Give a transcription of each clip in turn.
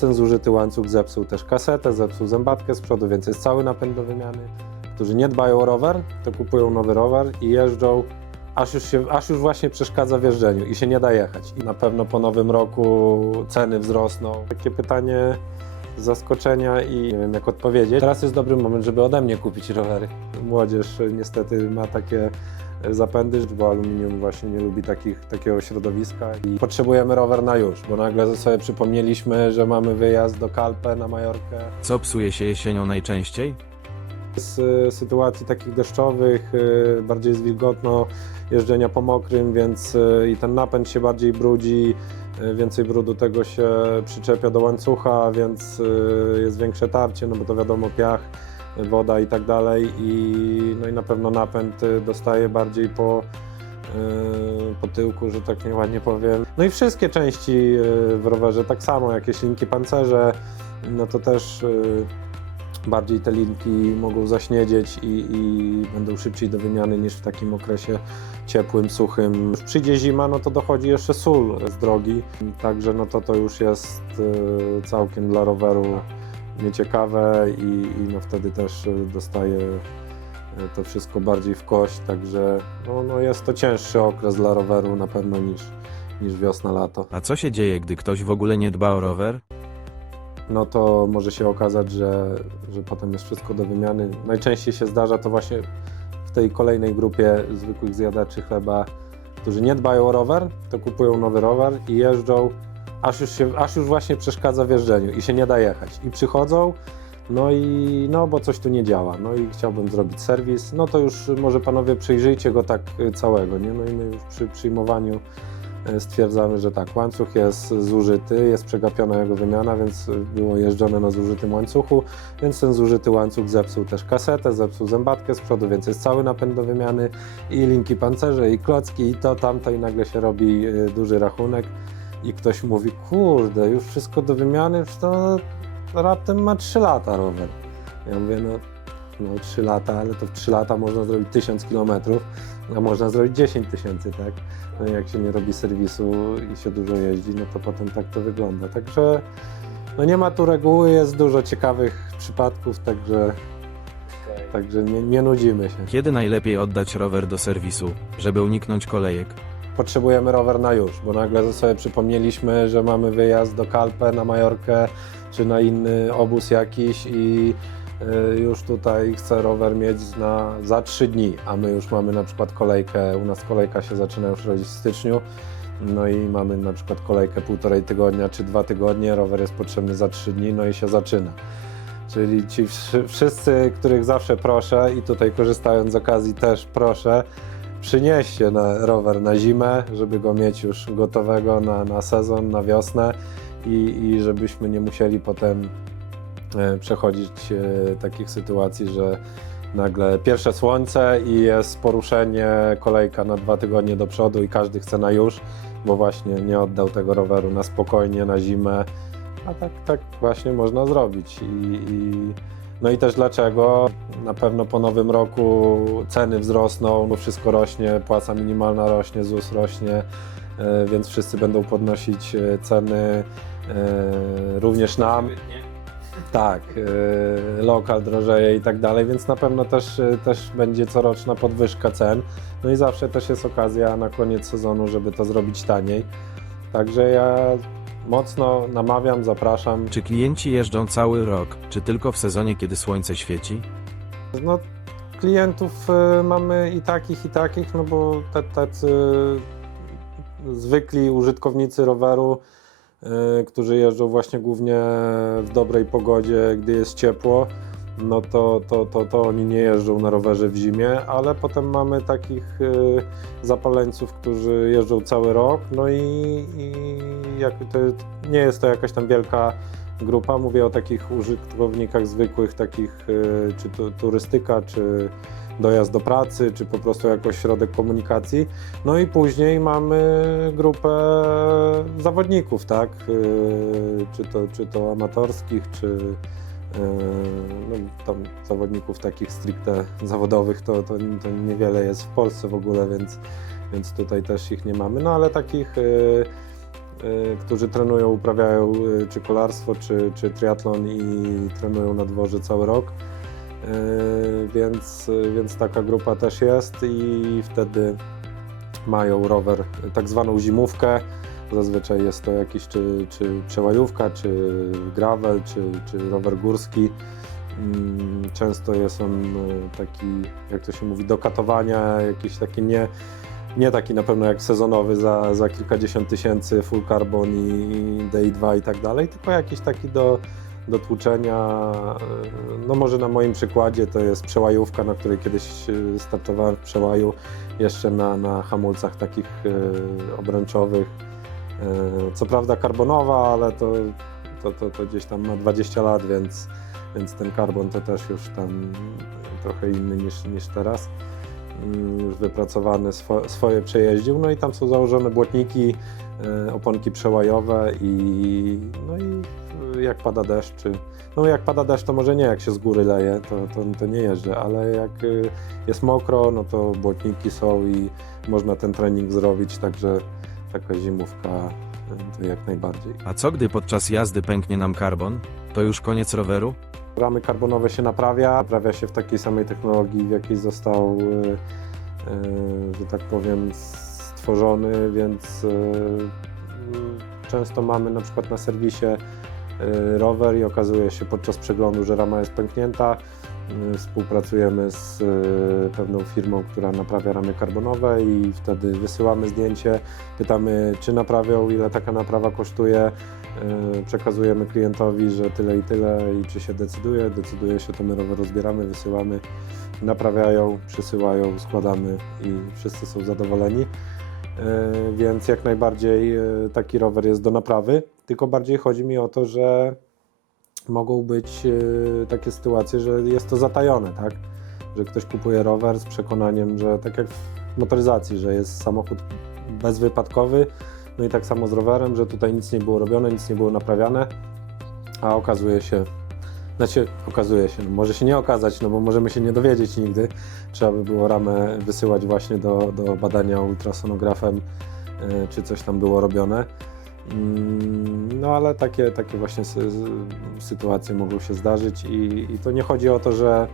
Ten zużyty łańcuch zepsuł też kasetę, zepsuł zębatkę z przodu, więc jest cały napęd do wymiany. Którzy nie dbają o rower, to kupują nowy rower i jeżdżą, aż już, się, aż już właśnie przeszkadza w jeżdżeniu i się nie da jechać. I na pewno po nowym roku ceny wzrosną. Takie pytanie z zaskoczenia i nie wiem jak odpowiedzieć. Teraz jest dobry moment, żeby ode mnie kupić rowery. Młodzież niestety ma takie zapędy, bo aluminium właśnie nie lubi takich, takiego środowiska i potrzebujemy rower na już, bo nagle sobie przypomnieliśmy, że mamy wyjazd do Kalpę na Majorkę. Co psuje się jesienią najczęściej? Z y, sytuacji takich deszczowych, y, bardziej jest wilgotno, jeżdżenia po mokrym, więc y, i ten napęd się bardziej brudzi, y, więcej brudu tego się przyczepia do łańcucha, więc y, jest większe tarcie, no bo to wiadomo piach, woda i tak dalej i no i na pewno napęd y, dostaje bardziej po y, po tyłku, że tak nieładnie powiem. No i wszystkie części y, w rowerze tak samo, jakieś linki pancerze, no to też bardziej te linki mogą zaśniedzieć i, i będą szybciej do wymiany niż w takim okresie ciepłym, suchym. Już przyjdzie zima, no to dochodzi jeszcze sól z drogi, także no to to już jest całkiem dla roweru nieciekawe i, i no wtedy też y, dostaje to wszystko bardziej w kość, także no, no jest to cięższy okres dla roweru na pewno niż, niż wiosna, lato. A co się dzieje, gdy ktoś w ogóle nie dba o rower? no to może się okazać, że, że potem jest wszystko do wymiany. Najczęściej się zdarza to właśnie w tej kolejnej grupie zwykłych zjadaczy chleba, którzy nie dbają o rower, to kupują nowy rower i jeżdżą, aż już, się, aż już właśnie przeszkadza w jeżdżeniu i się nie da jechać. I przychodzą, no i no bo coś tu nie działa, no i chciałbym zrobić serwis, no to już może panowie przyjrzyjcie go tak y, całego, nie? No i my już przy przyjmowaniu e, stwierdzamy, że tak, łańcuch jest zużyty, jest przegapiona jego wymiana, więc było jeżdżone na zużytym łańcuchu, więc ten zużyty łańcuch zepsuł też kasetę, zepsuł zębatkę z przodu, więc jest cały napęd do wymiany i linki pancerze, i klocki, i to, tamto i nagle się robi duży rachunek i ktoś mówi, kurde, już wszystko do wymiany, to raptem ma 3 lata rower. Ja mówię, no, no 3 lata, ale to w 3 lata można zrobić 1000 kilometrów, a można zrobić 10 tysięcy, tak? No jak się nie robi serwisu i się dużo jeździ, no to potem tak to wygląda. Także no nie ma tu reguły, jest dużo ciekawych przypadków, także, także nie, nie nudzimy się. Kiedy najlepiej oddać rower do serwisu, żeby uniknąć kolejek? Potrzebujemy rower na już, bo nagle sobie przypomnieliśmy, że mamy wyjazd do Kalpę na Majorkę czy na inny obóz jakiś i y, już tutaj chcę rower mieć na, za 3 dni, a my już mamy na przykład kolejkę, u nas kolejka się zaczyna już w styczniu, no i mamy na przykład kolejkę półtorej tygodnia czy dwa tygodnie, rower jest potrzebny za 3 dni, no i się zaczyna. Czyli ci wszy- wszyscy, których zawsze proszę i tutaj korzystając z okazji też proszę, przynieście na rower na zimę, żeby go mieć już gotowego na, na sezon, na wiosnę i, i żebyśmy nie musieli potem e, przechodzić e, takich sytuacji, że nagle pierwsze słońce i jest poruszenie, kolejka na dwa tygodnie do przodu i każdy chce na już, bo właśnie nie oddał tego roweru na spokojnie, na zimę. A tak, tak właśnie można zrobić. I, i, no i też dlaczego? Na pewno po nowym roku ceny wzrosną, bo wszystko rośnie, płaca minimalna rośnie, ZUS rośnie, e, więc wszyscy będą podnosić e, ceny e, również nam. Tak, lokal drożeje i tak dalej, więc na pewno też, też będzie coroczna podwyżka cen. No i zawsze też jest okazja na koniec sezonu, żeby to zrobić taniej. Także ja mocno namawiam, zapraszam. Czy klienci jeżdżą cały rok, czy tylko w sezonie, kiedy słońce świeci? No, klientów y, mamy i takich, i takich, no bo te, tacy zwykli użytkownicy roweru, y, którzy jeżdżą właśnie głównie w dobrej pogodzie, gdy jest ciepło, no to, to, to, to oni nie jeżdżą na rowerze w zimie, ale potem mamy takich y, zapaleńców, którzy jeżdżą cały rok, no i, i jak, to nie jest to jakaś tam wielka grupa. Mówię o takich użytkownikach zwykłych, takich y, czy tu, turystyka, czy dojazd do pracy, czy po prostu jakoś środek komunikacji. No i później mamy grupę zawodników, tak? Y, Czy to, czy to amatorskich, czy no, tam zawodników takich stricte zawodowych, to, to, to niewiele jest w Polsce w ogóle, więc, więc tutaj też ich nie mamy. No ale takich y, y, którzy trenują, uprawiają czy kolarstwo, czy, czy triatlon i trenują na dworze cały rok. Y, Więc, więc taka grupa też jest i wtedy mają rower, tak zwaną zimówkę. Zazwyczaj jest to jakiś czy, czy przełajówka, czy gravel, czy, czy rower górski. Mm, Często jest on e, taki, jak to się mówi, do katowania, jakiś taki nie, nie taki na pewno jak sezonowy za, za kilkadziesiąt tysięcy, full carbon i day 2 i tak dalej, tylko jakiś taki do, do tłuczenia. e, No może na moim przykładzie to jest przełajówka, na której kiedyś e, startowałem w przełaju, jeszcze na, na hamulcach takich obręczowych. E, Co prawda karbonowa, ale to, to, to, to gdzieś tam ma 20 lat, więc, więc ten karbon to też już tam trochę inny niż, niż teraz. Mm, Już wypracowany swo, swoje przejeździł. No i tam są założone błotniki, e, oponki przełajowe i no i jak pada deszcz, czy, no jak pada deszcz to może nie jak się z góry leje, to, to, to nie jeżdżę, ale jak y, jest mokro, no to błotniki są i można ten trening zrobić, także taka zimówka y, to jak najbardziej. A co gdy podczas jazdy pęknie nam karbon? To już koniec roweru? Ramy karbonowe się naprawia, naprawia się w takiej samej technologii, w jakiej został, y, y, że tak powiem, stworzony, więc często mamy na przykład na serwisie rower i okazuje się podczas przeglądu, że rama jest pęknięta. Y, Współpracujemy z y, pewną firmą, która naprawia ramy karbonowe i wtedy wysyłamy zdjęcie, pytamy czy naprawią, ile taka naprawa kosztuje. Yy, przekazujemy klientowi, że tyle i tyle i czy się decyduje. Decyduje się, to my rower rozbieramy, wysyłamy, naprawiają, przysyłają, składamy i wszyscy są zadowoleni. Więc jak najbardziej taki rower jest do naprawy, tylko bardziej chodzi mi o to, że mogą być yy, takie sytuacje, że jest to zatajone, tak? Że ktoś kupuje rower z przekonaniem, że tak jak w motoryzacji, że jest samochód bezwypadkowy, no i tak samo z rowerem, że tutaj nic nie było robione, nic nie było naprawiane, a okazuje się, znaczy okazuje się, no może się nie okazać, no bo możemy się nie dowiedzieć nigdy. Trzeba by było ramę wysyłać właśnie do, do badania ultrasonografem, y, czy coś tam było robione. Mm, No ale takie, takie właśnie sy- sy- sytuacje mogą się zdarzyć i, i to nie chodzi o to, że,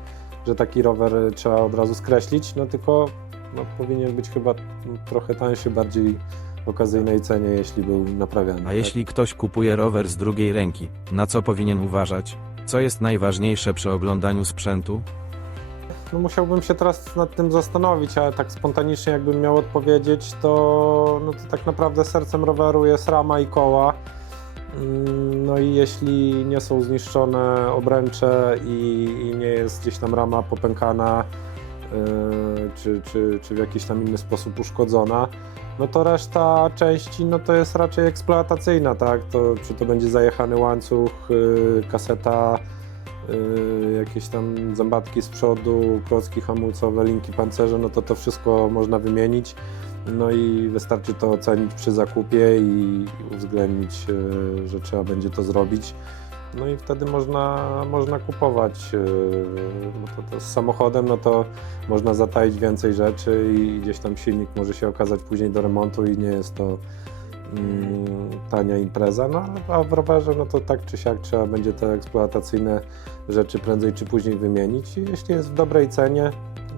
że taki rower trzeba od razu skreślić, no tylko no, powinien być chyba trochę tańszy, bardziej w okazyjnej cenie, jeśli był naprawiany. A tak? jeśli ktoś kupuje rower z drugiej ręki, na co powinien uważać? Co jest najważniejsze przy oglądaniu sprzętu? No musiałbym się teraz nad tym zastanowić, ale tak spontanicznie jakbym miał odpowiedzieć, to, no to tak naprawdę sercem roweru jest rama i koła. Mm, No i jeśli nie są zniszczone obręcze i, i nie jest gdzieś tam rama popękana, yy, czy, czy, czy w jakiś tam inny sposób uszkodzona, no to reszta części no to jest raczej eksploatacyjna, tak? To, czy to będzie zajechany łańcuch, yy, kaseta, jakieś tam zębatki z przodu, klocki hamulcowe, linki pancerza, no to to wszystko można wymienić. No i wystarczy to ocenić przy zakupie i uwzględnić, yy, że trzeba będzie to zrobić. No i wtedy można, można kupować. yy, No to, to z samochodem, no to można zataić więcej rzeczy i gdzieś tam silnik może się okazać później do remontu i nie jest to tania impreza. No a w rowerze, no to tak czy siak trzeba będzie te eksploatacyjne rzeczy prędzej czy później wymienić. I jeśli jest w dobrej cenie,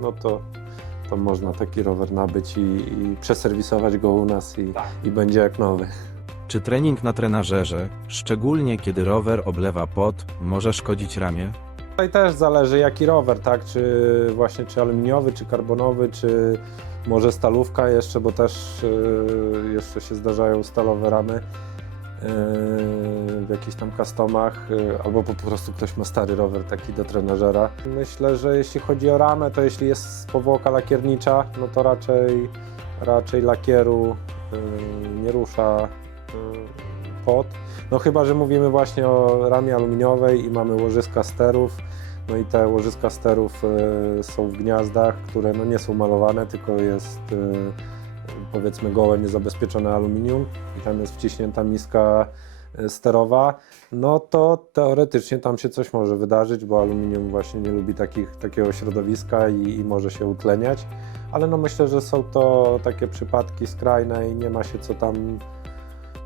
no to, to można taki rower nabyć i, i przeserwisować go u nas i, i będzie jak nowy. Czy trening na trenażerze, szczególnie kiedy rower oblewa pot, może szkodzić ramię? Tutaj też zależy jaki rower, tak? Czy właśnie czy aluminiowy, czy karbonowy, czy może stalówka jeszcze, bo też yy, jeszcze się zdarzają stalowe ramy yy, w jakichś tam customach, yy, albo po prostu ktoś ma stary rower taki do trenażera. Myślę, że jeśli chodzi o ramę, to jeśli jest powłoka lakiernicza, no to raczej, raczej lakieru nie rusza pot. No chyba, że mówimy właśnie o ramie aluminiowej i mamy łożyska sterów. No i te łożyska sterów e, są w gniazdach, które no nie są malowane, tylko jest e, powiedzmy gołe, niezabezpieczone aluminium i tam jest wciśnięta miska e, sterowa, no to teoretycznie tam się coś może wydarzyć, bo aluminium właśnie nie lubi takich, takiego środowiska i, i może się utleniać, ale no myślę, że są to takie przypadki skrajne i nie ma się co tam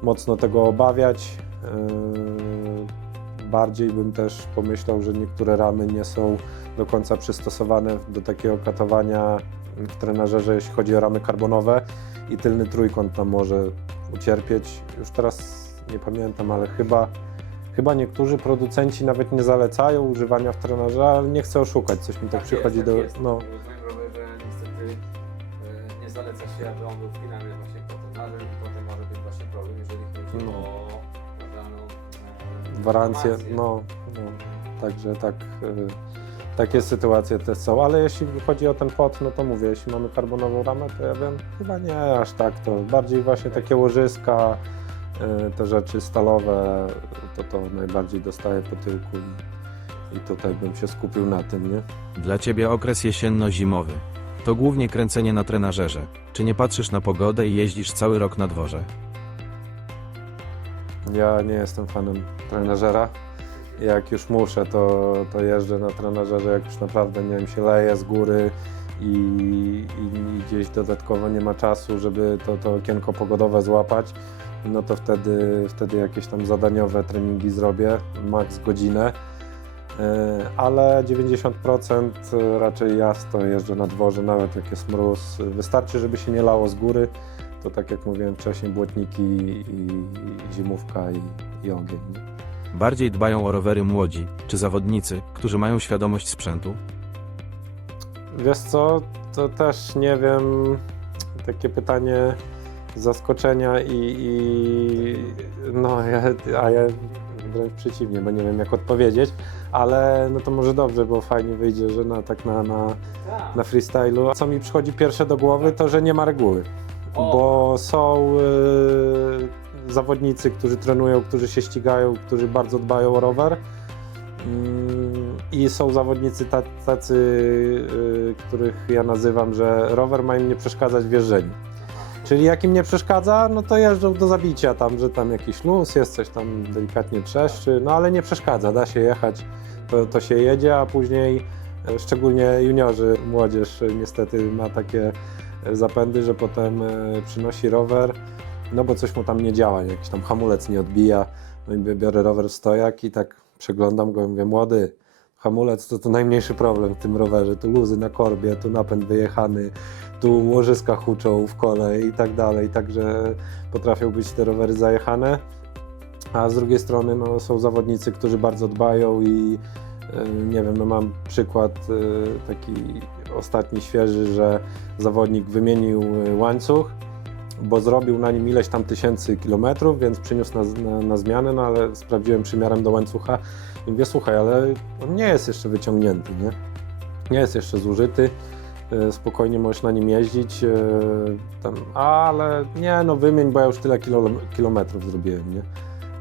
mocno tego obawiać. Yy, Bardziej bym też pomyślał, że niektóre ramy nie są do końca przystosowane do takiego katowania w trenażerze, jeśli chodzi o ramy karbonowe i tylny trójkąt tam może ucierpieć. Już teraz nie pamiętam, ale chyba, chyba niektórzy producenci nawet nie zalecają używania w trenażerze, ale nie chcę oszukać, coś mi tak, przychodzi jest, do... tak jest. No, moim rowerze niestety e, nie zaleca się, aby on był wpinany właśnie po trenerze i potem może być właśnie problem, jeżeli chodzi No. o gwarancje, no, no, także tak, y, takie sytuacje też są, ale jeśli chodzi o ten pot, no to mówię, jeśli mamy karbonową ramę, to ja wiem, chyba nie aż tak, to bardziej właśnie takie łożyska, y, te rzeczy stalowe, to to najbardziej dostaje po tyłku i, i tutaj bym się skupił na tym, nie? Dla ciebie okres jesienno-zimowy. To głównie kręcenie na trenażerze. Czy nie patrzysz na pogodę i jeździsz cały rok na dworze? Ja nie jestem fanem trenażera. Jak już muszę, to, to jeżdżę na trenażerze, jak już naprawdę, nie wiem, się leje z góry i, i gdzieś dodatkowo nie ma czasu, żeby to, to okienko pogodowe złapać, no to wtedy, wtedy jakieś tam zadaniowe treningi zrobię, maks godzinę. Yy, Ale 90% raczej jazd to jeżdżę na dworze, nawet jak jest mróz. Wystarczy, żeby się nie lało z góry, to tak jak mówiłem wcześniej, błotniki i, i zimówka i, i ogień. Bardziej dbają o rowery młodzi, czy zawodnicy, którzy mają świadomość sprzętu? Wiesz co, to też nie wiem, takie pytanie zaskoczenia i, i no, ja, a ja wręcz przeciwnie, bo nie wiem jak odpowiedzieć, ale no to może dobrze, bo fajnie wyjdzie, że na, tak na, na, na freestylu. Co mi przychodzi pierwsze do głowy, to że nie ma reguły. Bo są y, zawodnicy, którzy trenują, którzy się ścigają, którzy bardzo dbają o rower. Mm, I są zawodnicy ta- tacy, y, których ja nazywam, że rower ma im nie przeszkadzać w jeżdżeniu. Czyli jak im nie przeszkadza, no to jeżdżą do zabicia tam, że tam jakiś luz, jest coś tam delikatnie trzeszczy, no ale nie przeszkadza, da się jechać, to, to się jedzie, a później e, szczególnie juniorzy, młodzież e, niestety ma takie e, zapędy, że potem e, przynosi rower, no bo coś mu tam nie działa, jakiś tam hamulec nie odbija, no i biorę rower w stojak i tak przeglądam go i mówię, młody, hamulec to to najmniejszy problem w tym rowerze, tu luzy na korbie, tu napęd wyjechany, tu łożyska huczą w kole i tak dalej, także potrafią być te rowery zajechane. A z drugiej strony no, są zawodnicy, którzy bardzo dbają i e, nie wiem, no mam przykład e, taki ostatni, świeży, że zawodnik wymienił e, łańcuch, bo zrobił na nim ileś tam tysięcy kilometrów, więc przyniósł na, na, na zmianę, no ale sprawdziłem przymiarem do łańcucha i mówię, słuchaj, ale on nie jest jeszcze wyciągnięty, nie? Nie jest jeszcze zużyty, e, spokojnie możesz na nim jeździć, e, tam, ale nie, no wymień, bo ja już tyle kilo, kilometrów zrobiłem, nie?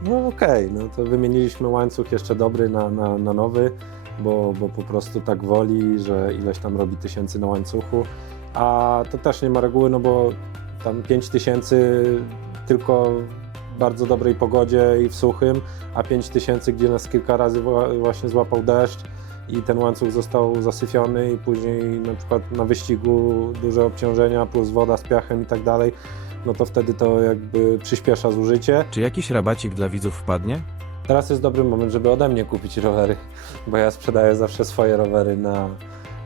No okej, no to wymieniliśmy łańcuch jeszcze dobry na, na, na nowy, bo, bo po prostu tak woli, że ileś tam robi tysięcy na łańcuchu, a to też nie ma reguły, no bo tam 5 tysięcy tylko w bardzo dobrej pogodzie i w suchym, a 5 tysięcy, gdzie nas kilka razy wła- właśnie złapał deszcz i ten łańcuch został zasyfiony i później na przykład na wyścigu duże obciążenia plus woda z piachem i tak dalej, no to wtedy to jakby przyspiesza zużycie. Czy jakiś rabacik dla widzów wpadnie? Teraz jest dobry moment, żeby ode mnie kupić rowery, bo ja sprzedaję zawsze swoje rowery na,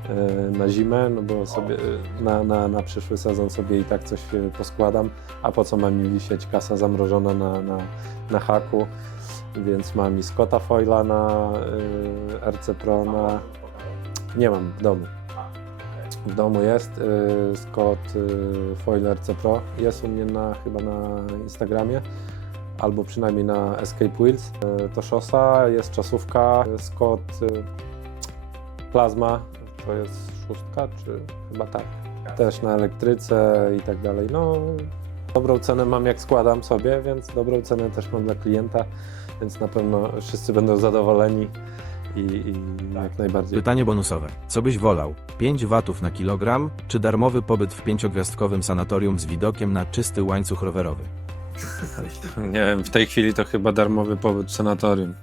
e, na zimę, no bo sobie e, na, na, na przyszły sezon sobie i tak coś e, poskładam, a po co ma mi wisieć kasa zamrożona na, na, na haku, więc mam i Scotta Foila na RC Pro, na... nie mam w domu. W domu jest Scott Foil RC Pro. Jest u mnie na, chyba na Instagramie albo przynajmniej na Escape Wheels. Y, to szosa, jest czasówka Scott y, Plasma, to jest szóstka, czy chyba tak. Też na elektryce i tak dalej. No, dobrą cenę mam jak składam sobie, więc dobrą cenę też mam dla klienta, więc na pewno wszyscy będą zadowoleni i, i jak najbardziej. Pytanie bonusowe. Co byś wolał? 5 watów na kilogram, czy darmowy pobyt w pięciogwiazdkowym sanatorium z widokiem na czysty łańcuch rowerowy? Nie wiem, w tej chwili to chyba darmowy pobyt w sanatorium.